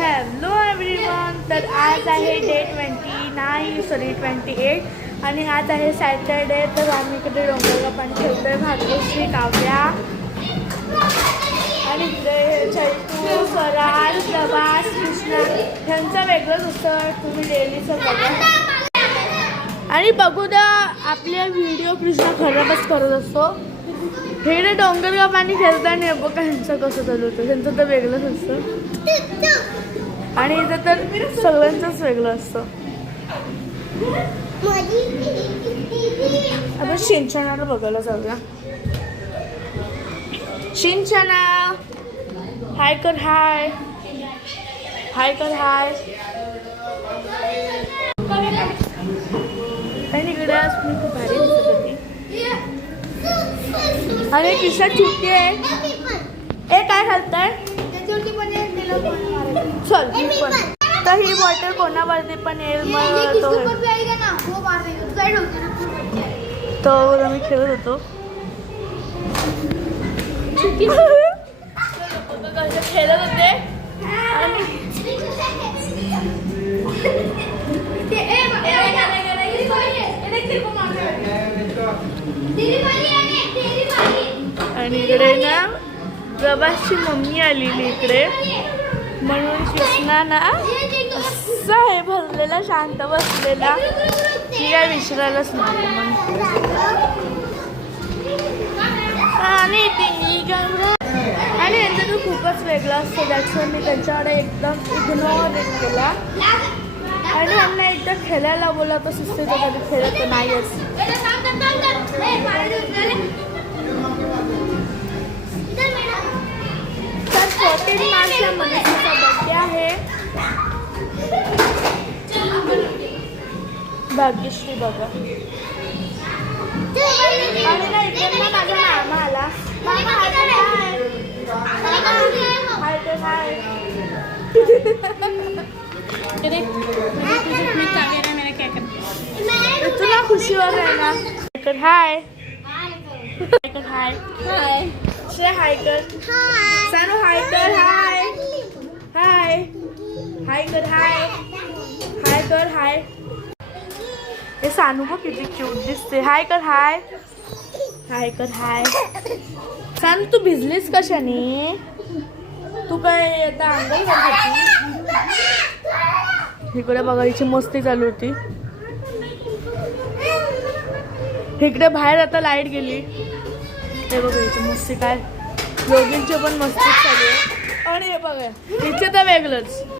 Hello everyone. तर आज आहे डे 28 आणि आज आहे सॅटरडे. तर आम्ही इकडे डोंगरगा पण खेळतोय. भाग्यश्री, काव्या आणि इकडे चैतू, स्वराज, प्रभास, कृष्णा ह्यांचं वेगळंच असतं. तुम्ही डेलीचं बघा आणि बघू द्या. आपल्या व्हिडिओ कृष्णा खराबच करत असतो. हे डोंगरगा पाणी खेळताना बघा ह्यांचं कसं चालू होतं. त्यांचं तर वेगळंच असतं आणि इथं तर सगळ्यांचंच वेगळं असतं. आपण शिंचणाला बघायला जाऊया. शिंचना हाय कर. हाय हाय कर. हाय आणि इकडे आज मी खूप भारी दिसत होती. अरे कृष्णा चुकी आहे. ए काय घालताय? चल पण तर ही बॉटल कोणावरती पण येईल. मग तो मी खेळत होतो. खेळत होते आणि इकडे ना प्रभासची मम्मी आलेली इकडे. म्हणून कृष्णा ना असं आहे भरलेला शांत बसलेला की काय विसरायलाच नाही. आणि यांचं तर खूपच वेगळं असतं. त्याच्यावर मी त्यांच्याकडे एकदम इग्नोर केला आणि यांना एकदा खेळायला बोला तर सुस्ती तर कधी खेळत नाहीच. तर 14 मार्चला मनीषाचा बर्थडे आहे. भाग्यश्री बघा आणि ना इकडे ना माझा मामा आला. मामा हाय. तुला खुशी हो रहा है ना? हाय हाय हाय से हाय कर. सानू हाय कर. हाय हाय हाय कर. हाय हाय कर. हाय हे सानू बघ किती क्यूट दिसते. हाय कर. हाय हाय कर. हाय सानू तू भिजलीस कशाने? तू काय आता अंघोळ करत होती? इकडे बघा हिची मस्ती चालू होती. इकडे बाहेर आता लाईट गेली. हे बघा हिची मस्ती काय. योगींची पण मस्ती चालू आहे आणि हे बघा हिचे तर वेगळंच.